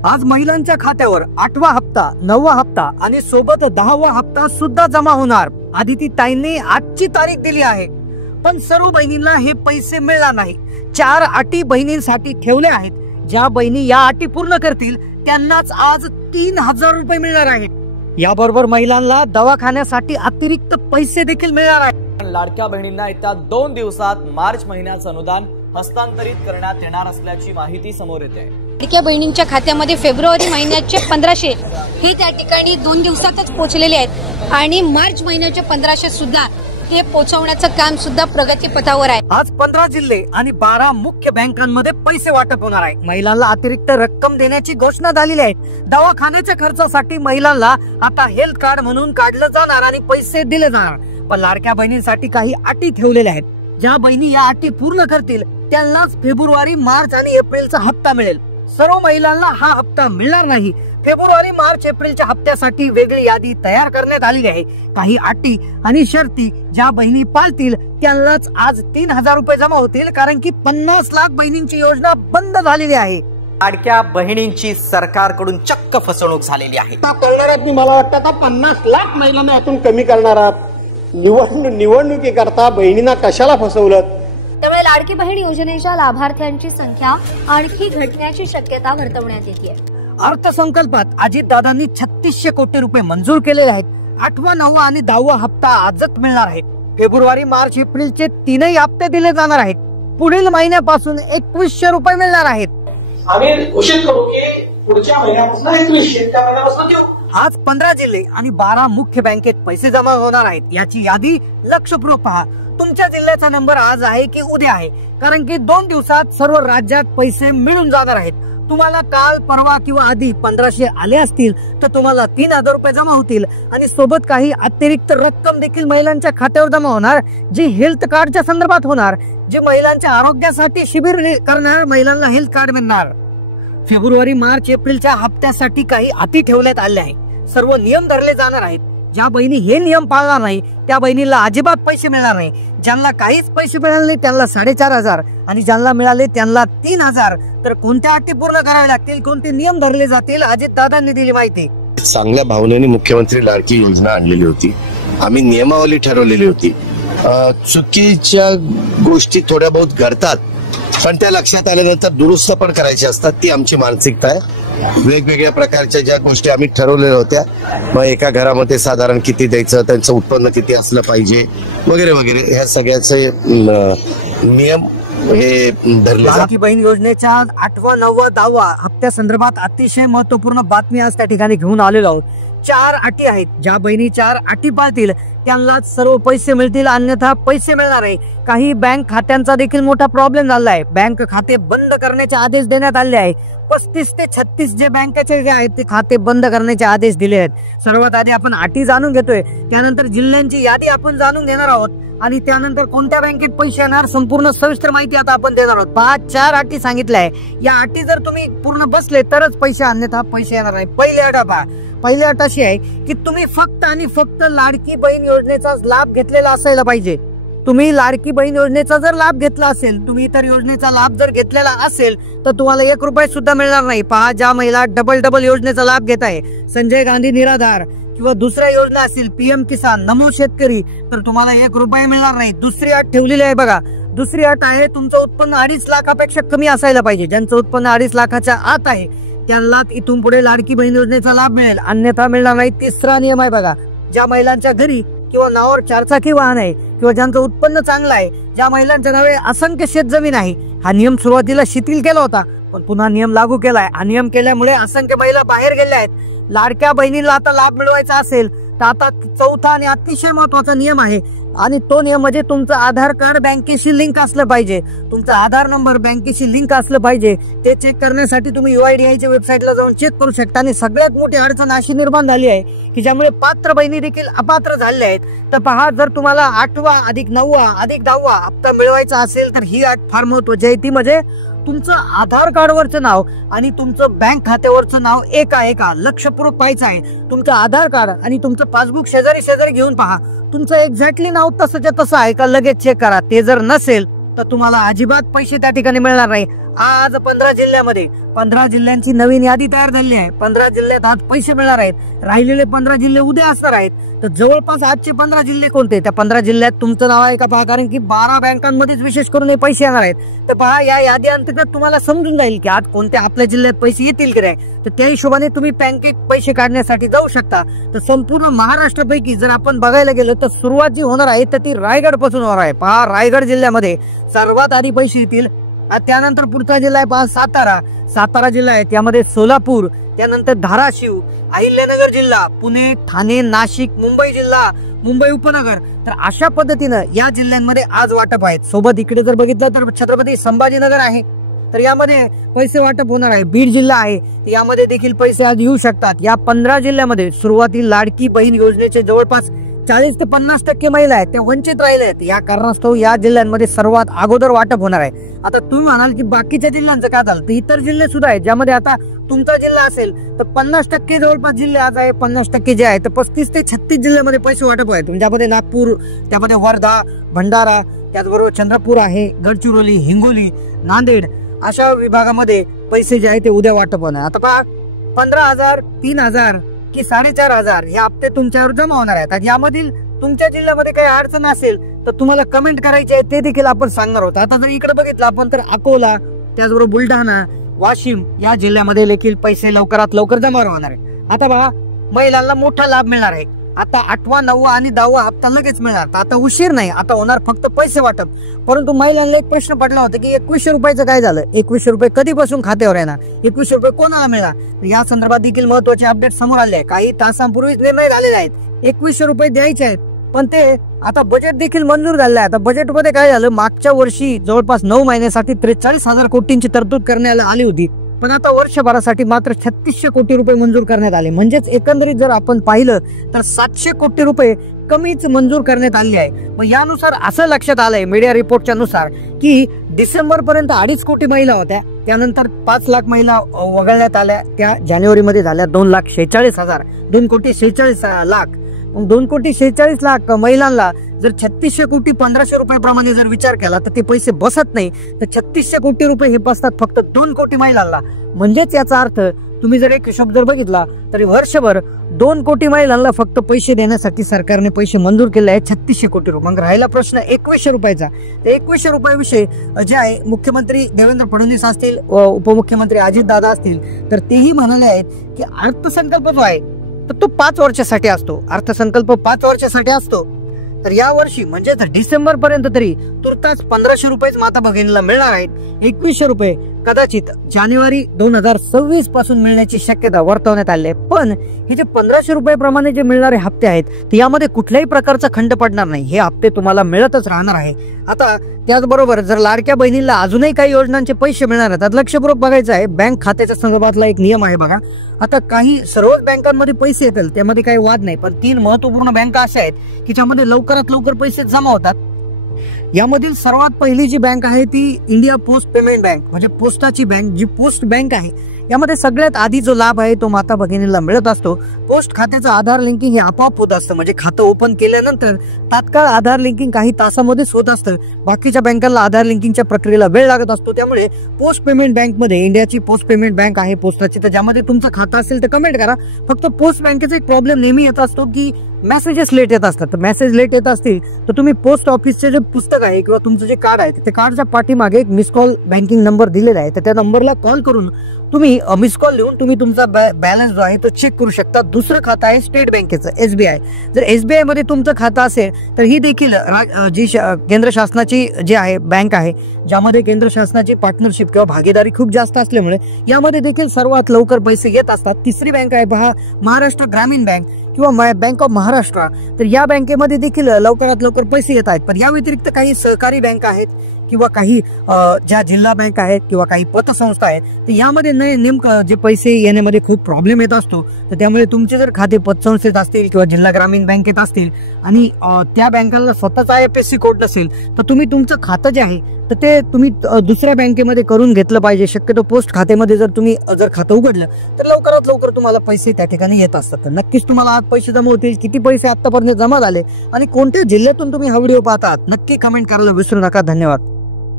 आज महिलांच्या खात्यावर 8वा हप्ता, 9वा हप्ता आणि सोबत 10वा हप्ता सुद्धा जमा होणार। आदिती ताईंनी आजची तारीख दिली आहे, पण सर्व बहिणींना हे पैसे मिळणार नाही। 4 अटी बहिणींसाठी ठेवले आहेत। ज्या बहिणी या अटी पूर्ण करतील त्यांनाच आज 3000 रुपये मिळणार आहेत। याबरोबर महिलांना दवाखान्यासाठी अतिरिक्त पैसे देखील मिळणार आहेत। लाडक्या बहिणींना येत्या 2 दिवसात मार्च महिन्याचं अनुदान हस्तांतरित करण्यात येणार असल्याची माहिती समोर येते। लाडक्या बहिणींच्या खात्यामध्ये फेब्रुवारी महिन्याचे 1500 हे त्या ठिकाणी 2 दिवसातच पोहोचलेले आहेत आणि मार्च महिन्याचे 1500 सुद्धा ते पोहोचवण्याचं काम सुद्धा प्रगतीपथावर आहे। आज 15 जिल्हे आणि 12 मुख्य बँकांमध्ये पैसे वाटप होणार आहे। महिलांना अतिरिक्त रक्कम देण्याची घोषणा झालेली आहे। दवाखान्याच्या खर्चासाठी महिलांना आता हेल्थ कार्ड म्हणून काढलं जाणार आणि पैसे दिले जाणार। पण लाडक्या बहिणींसाठी काही अटी ठेवलेल्या आहेत। ज्या बहिणी या अटी पूर्ण करतील त्यांनाच फेब्रुवारी, मार्च आणि एप्रिलचा हप्ता मिळेल। सर्व महिलांना हा हप्ता मिळणार नाही। फेब्रुवारी, मार्च, एप्रिलच्या हप्त्यासाठी वेगळी यादी तयार करण्यात आलेली आहे। काही अटी आणि शर्ती ज्या बहिणी पाळतील त्यांनाच आज 3000 रुपये जमा होतील, कारण की 50 लाख बहिणींची योजना बंद झालेली आहे। लाडक्या बहिणींची सरकारकडून चक्क फसवणूक झालेली आहे। करणाऱ्यांनी मला वाटतं आता 50 लाख महिलांना यातून कमी करणार आहात। निवडणुकीकरता बहिणींना कशाला फसवलं? त्यामुळे लाडकी बहीण योजनेच्या लाभार्थ्यांची संख्या आणखी घटण्याची शक्यता वर्तवण्यात येते। अर्थसंकल्पात अजितदादांनी 3600 कोटी रुपये मंजूर केलेले आहेत। 8वा, 9वा आणि 10वा हप्ता आजच मिळणार आहे। फेब्रुवारी, मार्च, एप्रिलचे 3ही हप्ते दिले जाणार आहेत। पुढील महिन्यापासून 2100 रुपये मिळणार आहेत। आम्ही घोषित करू की पुढच्या महिन्यापासून 2100 त्या महिन्यापासून देऊ। आज 15 जिल्हे आणि 12 मुख्य बँकेत पैसे जमा होणार आहेत। याची यादी लक्षपूर्वक पहा। तुमच्या जिल्ह्याचा नंबर आज आहे की उद्या आहे, कारण की 2 दिवसात सर्व राज्यात पैसे मिळून जाणार आहेत। तुम्हाला काल, परवा किंवा आधी 1500 आले असतील तर तुम्हाला 3000 रुपये जमा होतील आणि सोबत काही अतिरिक्त रक्कम देखील महिलांच्या खात्यावर जमा होणार, जी हेल्थ कार्डच्या संदर्भात होणार। जे महिलांच्या आरोग्यासाठी शिबिर करणार महिलांना हेल्थ कार्ड मिळणार। फेब्रुवारी, मार्च, एप्रिलच्या हप्त्यासाठी काही अटी ठेवण्यात आले आहे। सर्व नियम धरले जाणार आहेत। ज्या बहिणी हे नियम पाळणार नाही त्या बहिणीला अजिबात पैसे मिळणार नाही। ज्यांना काहीच पैसे मिळाले नाही त्यांना 4500 आणि ज्यांना मिळाले त्यांना 3000। तर कोणत्या अटी पूर्ण कराव्या लागतील, कोणते नियम धरले जातील, अजितदादांनी दिली माहिती। चांगल्या भावनेने मुख्यमंत्री लाडकी योजना आणलेली होती। आम्ही नियमावली ठरवलेली होती। चुकीच्या गोष्टी थोड्या बहुत घडतात, पण त्या लक्षात आल्यानंतर दुरुस्त पण करायची असतात। ती आमची मानसिकता आहे। वेगवेगळ्या प्रकारच्या ज्या गोष्टी आम्ही ठरवलेल्या होत्या, मग एका घरामध्ये साधारण किती द्यायचं, त्यांचं उत्पन्न किती असलं पाहिजे वगैरे वगैरे, ह्या सगळ्याचे नियम हे धरले। लाडकी बहीण योजनेच्या 8वा, 9वा, 10वा हप्त्या संदर्भात अतिशय महत्वपूर्ण बातमी आज त्या ठिकाणी घेऊन आलेलो आहोत। 4 अटी आहेत। ज्या बहिणी 4 अटी पाळतील त्यांनाच सर्व पैसे मिळतील, अन्यथा पैसे मिळणार नाही। काही बँक खात्यांचा देखील मोठा प्रॉब्लेम झाला आहे। बँक खाते बंद करण्याचे आदेश देण्यात आले आहे। 35 ते 36 जे बँकेचे जे आहेत ते खाते बंद करण्याचे आदेश दिले आहेत। सर्वात आधी आपण अटी जाणून घेतोय, त्यानंतर जिल्ह्यांची यादी आपण जाणून घेणार आहोत आणि त्यानंतर कोणत्या बँकेत पैसे येणार संपूर्ण सविस्तर माहिती आता आपण देणार आहोत। 4 अटी सांगितल्या आहे। या अटी जर तुम्ही पूर्ण बसले तरच पैसे, अन्यथा पैसे येणार नाही। पहिली अट पहा। पहिली अट अशी आहे की तुम्ही फक्त आणि फक्त लाडकी बहीण योजनेचा लाभ घेतलेला असायला पाहिजे। तुम्ही लाडकी बहीण योजनेचा जर लाभ घेतला असेल, तुम्ही इतर योजनेचा लाभ जर घेतलेला असेल तर तुम्हाला 1 रुपया सुद्धा मिळणार नाही। पहा, ज्या महिला डबल योजनेचा लाभ घेत आहे, संजय गांधी निराधार किंवा दुसऱ्या योजना असतील, PM किसान, नमो शेतकरी, तर तुम्हाला 1 रुपया मिळणार नाही। दुसरी अट ठेवलेली आहे बघा। दुसरी अट आहे तुमचं उत्पन्न 2.5 लाखापेक्षा कमी असायला पाहिजे। ज्यांचं उत्पन्न 2.5 लाखाच्या आत आहे त्यांना इथून पुढे लाडकी बहीण योजनेचा लाभ मिळेल, अन्यथा मिळणार नाही। तिसरा नियम आहे बघा। ज्या महिलांच्या घरी किंवा नावावर 4 चाकी वाहन आहे किंवा ज्यांचं उत्पन्न चांगलं आहे, ज्या महिलांच्या नावे असंख्य शेतजमीन आहे, हा नियम सुरुवातीला शिथिल केला होता पण पुन्हा नियम लागू केलाय। हा नियम केल्यामुळे असंख्य महिला बाहेर गेल्या आहेत। लाडक्या बहिणीला आता लाभ मिळवायचा असेल तर आता 4था आणि अतिशय महत्वाचा नियम आहे आणि तो नियम म्हणजे तुमचं आधार कार्ड बँकेशी लिंक असलं पाहिजे। तुमचा आधार नंबर बँकेशी लिंक असलं पाहिजे। ते चेक करण्यासाठी तुम्ही UIDAIच्या वेबसाईटला जाऊन चेक करू शकता। आणि सगळ्यात मोठी अडचण अशी निर्माण झाली आहे की ज्यामुळे पात्र बहिणी देखील अपात्र झालेल्या आहेत। तर पहा, जर तुम्हाला 8वा अधिक 9वा अधिक 10वा हप्ता मिळवायचा असेल तर ही अट फार महत्वाची आहे। ती म्हणजे तुमचं आधार कार्डवरचं नाव आणि तुमचं बँक खात्यावरचं नाव एक आहे का, लक्षपूर्वक पाहायचं आहे। तुमचं आधार कार्ड आणि तुमचं पासबुक शेजारी घेऊन पहा, तुमचं एक्झॅक्टली नाव तसंच्या तसं आहे का लगेच चेक करा। ते जर नसेल तर तुम्हाला अजिबात पैसे त्या ठिकाणी मिळणार नाही। आज 15 जिल्ह्यामध्ये 15 जिल्ह्यांची नवीन यादी तयार झाली आहे. 15 जिल्ह्यात आज पैसे मिळणार आहेत. राहिलेले 15 जिल्हे उद्या असणार आहेत. तर जवळपास आजचे 15 जिल्हे कोणते, त्या 15 जिल्ह्यात तुमचं नाव आहे का पहा, कारण की 12 बँकांमध्येच विशेष करून हे पैसे येणार आहेत. तर पहा, या यादी अंतर्गत तुम्हाला समजून जाईल की आज कोणत्या आपल्या जिल्ह्यात पैसे येतील की नाही. तर त्या हिशोबाने तुम्ही बँकेत पैसे काढण्यासाठी जाऊ शकता. तर संपूर्ण महाराष्ट्रापैकी जर आपण बघायला गेलो तर सुरुवात जी होणार आहे तर ती रायगड पासून होणार आहे. पहा, रायगड जिल्ह्यामध्ये सर्वात आधी पैसे येतील. त्यानंतर पुढचा जिल्हा आहे पहा सातारा जिल्हा आहे, त्यामध्ये सोलापूर, त्यानंतर धाराशिव, अहिल्यानगर जिल्हा, पुणे, ठाणे, नाशिक, मुंबई जिल्हा, मुंबई उपनगर. तर अशा पद्धतीनं या जिल्ह्यांमध्ये आज वाटप आहेत. सोबत इकडे जर बघितलं तर छत्रपती संभाजीनगर आहे, तर यामध्ये पैसे वाटप होणार आहे. बीड जिल्हा आहे, यामध्ये देखील पैसे आज येऊ शकतात. या 15 जिल्ह्यामध्ये सुरुवातीला लाडकी बहीण योजनेचे जवळपास 40 ते 50% महिला आहेत त्या वंचित राहिल्या आहेत. या कारणास्तव या जिल्ह्यांमध्ये सर्वात अगोदर वाटप होणार आहे. आता तुम्ही म्हणाल की बाकीच्या जिल्ह्यांचं काय झालं, तर इतर जिल्हे सुद्धा आहेत ज्यामध्ये आता तुमचा जिल्हा असेल तर 50% जवळपास जिल्हे आज आहे. 50% जे आहे तर 35 ते 36 जिल्ह्यामध्ये पैसे वाटप आहेत. ज्यामध्ये नागपूर, त्यामध्ये वर्धा, भंडारा, त्याचबरोबर चंद्रपूर आहे, गडचिरोली, हिंगोली, नांदेड अशा विभागामध्ये पैसे जे आहे ते उद्या वाटप होणार. आता पहा, 15,000, 3,000 की 4,500 हे हप्ते तुमच्यावर जमा होणार आहेत. यामधील तुमच्या जिल्ह्यामध्ये काही अडचण असेल तर तुम्हाला कमेंट करायची आहे, ते देखील आपण सांगणार आहोत. आता जर इकडे बघितलं आपण तर अकोला, त्याचबरोबर बुलढाणा, वाशिम या जिल्ह्यामध्ये देखील पैसे लवकरात लवकर जमा होणार आहे. आता बघा, महिलांना मोठा लाभ मिळणार आहे. आता 8वा, 9वा आणि 10वा हप्ता लगेच मिळणार. आता उशीर नाही, आता होणार फक्त पैसे वाटप. परंतु महिलांना एक प्रश्न पडला होता की 2100 रुपयाचं काय झालं, 2100 रुपये कधीपासून खात्यावर येणार, 2100 रुपये कोणाला मिळणार. या संदर्भात देखील महत्वाचे अपडेट समोर आले आहे. काही तासांपूर्वीच निर्णय झालेले आहेत. 2100 रुपये द्यायचे आहेत, पण ते आता बजेट देखील मंजूर झालं आहे. आता बजेटमध्ये काय झालं, मागच्या वर्षी जवळपास 9 महिन्यासाठी 43,000 कोटींची तरतूद करण्यात आली होती, पण आता वर्षभरासाठी मात्र 3600 कोटी रुपये मंजूर करण्यात आले. म्हणजेच एकंदरीत जर आपण पाहिलं तर 700 कोटी रुपये कमीच मंजूर करण्यात आले आहे. मग यानुसार असं लक्षात आलंय मीडिया रिपोर्टच्या नुसार की डिसेंबर पर्यंत 2.5 कोटी महिला होत्या, त्यानंतर 5 लाख महिला वगळण्यात आल्या, त्या जानेवारीमध्ये झाल्या 2,46,000, 2,46,00,000. मग 2,46,00,000 महिलांना जर 3600 कोटी 1500 रुपयाप्रमाणे जर विचार केला तर ते पैसे बसत नाही. तर 3600 कोटी रुपये हे बसतात फक्त 2 कोटी महिलांना. म्हणजेच याचा अर्थ तुम्ही जर एक हिशोब जर बघितला तरी वर्षभर 2 कोटी महिलांना फक्त पैसे देण्यासाठी सरकारने पैसे मंजूर केले आहेत 3600 कोटी रुपये. मग राहिला प्रश्न 2100 रुपयाचा. तर 2100 रुपयाविषयी जे आहे मुख्यमंत्री देवेंद्र फडणवीस असतील, उपमुख्यमंत्री अजितदादा असतील, तर तेही म्हणाले आहेत की अर्थसंकल्प जो आहे तर तो 5 वर्षासाठी असतो. अर्थसंकल्प 5 वर्षासाठी असतो. तर या वर्षी म्हणजे डिसेंबर पर्यंत तरी तुर्तास 1500 रुपयेच माता भगिनीला मिळणार आहेत. 2100 रुपये कदाचित जानेवारी 2026 पासून मिळण्याची शक्यता वर्तवण्यात आली आहे. पण हे जे 1500 रुपयाप्रमाणे जे मिळणारे हप्ते आहेत तर यामध्ये कुठल्याही प्रकारचा खंड पडणार नाही. हे हप्ते तुम्हाला मिळतच राहणार आहे. आता त्याचबरोबर जर लाडक्या बहिणीला अजूनही काही योजनांचे पैसे मिळणार आहेत, लक्षपूर्वक बघायचं आहे. बँक खात्याच्या संदर्भातला एक नियम आहे बघा. आता काही सर्वच बँकांमध्ये पैसे येतील, त्यामध्ये काही वाद नाही, पण 3 महत्वपूर्ण बँका अशा आहेत की ज्यामध्ये लवकरात लवकर पैसे जमा होतात. यामधील सर्वात पहिली जी बँक आहे ती इंडिया पोस्ट पेमेंट बँक, म्हणजे पोस्टाची बँक, जी पोस्ट बँक आहे. यामध्ये सगळ्यात आधी जो लाभ आहे तो माता भगिनीला मिळत असतो. पोस्ट खात्याचं आधार लिंकिंग हे आपोआप होत असतं, म्हणजे खातं ओपन केल्यानंतर तात्काळ आधार लिंकिंग काही तासामध्येच होत असतं. बाकीच्या बँकांना आधार लिंकिंगच्या प्रक्रियेला वेळ लागत असतो. त्यामुळे पोस्ट पेमेंट बँकमध्ये, इंडियाची पोस्ट पेमेंट बँक आहे पोस्टाची, तर ज्यामध्ये तुमचं खातं असेल तर कमेंट करा. फक्त पोस्ट बँकेचा एक प्रॉब्लेम नेहमी येत असतो की मेसेजेस लेट येत असतात. तर मेसेज लेट येत असतील तर तुम्ही पोस्ट ऑफिसचे जे पुस्तक आहे किंवा तुमचं जे कार्ड आहे ते कार्डच्या पाठीमागे एक मिस कॉल बँकिंग नंबर दिलेला आहे, तर त्या नंबरला कॉल करून तुम्ही मिस कॉल लिहून तुम्ही तुमचा बॅलन्स जो आहे तो चेक करू शकता. दुसरं खातं आहे स्टेट बँकेचं, SBI. जर SBI मध्ये तुमचं खातं असेल तर ही देखील जी केंद्र शासनाची जी आहे बँक आहे, ज्यामध्ये केंद्र शासनाची पार्टनरशिप किंवा भागीदारी खूप जास्त असल्यामुळे यामध्ये देखील सर्वात लवकर पैसे येत असतात. तिसरी बँक आहे पहा, महाराष्ट्र ग्रामीण बँक किंवा बँक ऑफ महाराष्ट्र. तर या बँकेमध्ये देखील लवकरात लवकर पैसे येत आहेत. पण या व्यतिरिक्त काही सहकारी बँक आहेत किंवा काही ज्या जिल्हा बँक आहेत किंवा काही पतसंस्था आहेत, तर यामध्ये नेमकं जे पैसे येण्यामध्ये खूप प्रॉब्लेम येत असतो. तर त्यामुळे तुमचे जर खाते पतसंस्थेत असतील किंवा जिल्हा ग्रामीण बँकेत असतील आणि त्या बँकांना स्वतःचा IFSC कोड नसेल तर तुम्ही तुमचं खातं जे आहे तर ते तुम्ही दुसऱ्या बँकेमध्ये करून घेतलं पाहिजे. शक्यतो पोस्ट खात्यामध्ये जर तुम्ही खातं उघडलं तर लवकरात लवकर तुम्हाला पैसे त्या ठिकाणी येत असतात. तर नक्कीच तुम्हाला आज पैसे जमा होतील. किती पैसे आतापर्यंत जमा झाले आणि कोणत्या जिल्ह्यातून तुम्ही हा व्हिडिओ पाहतात नक्की कमेंट करायला विसरू नका. धन्यवाद.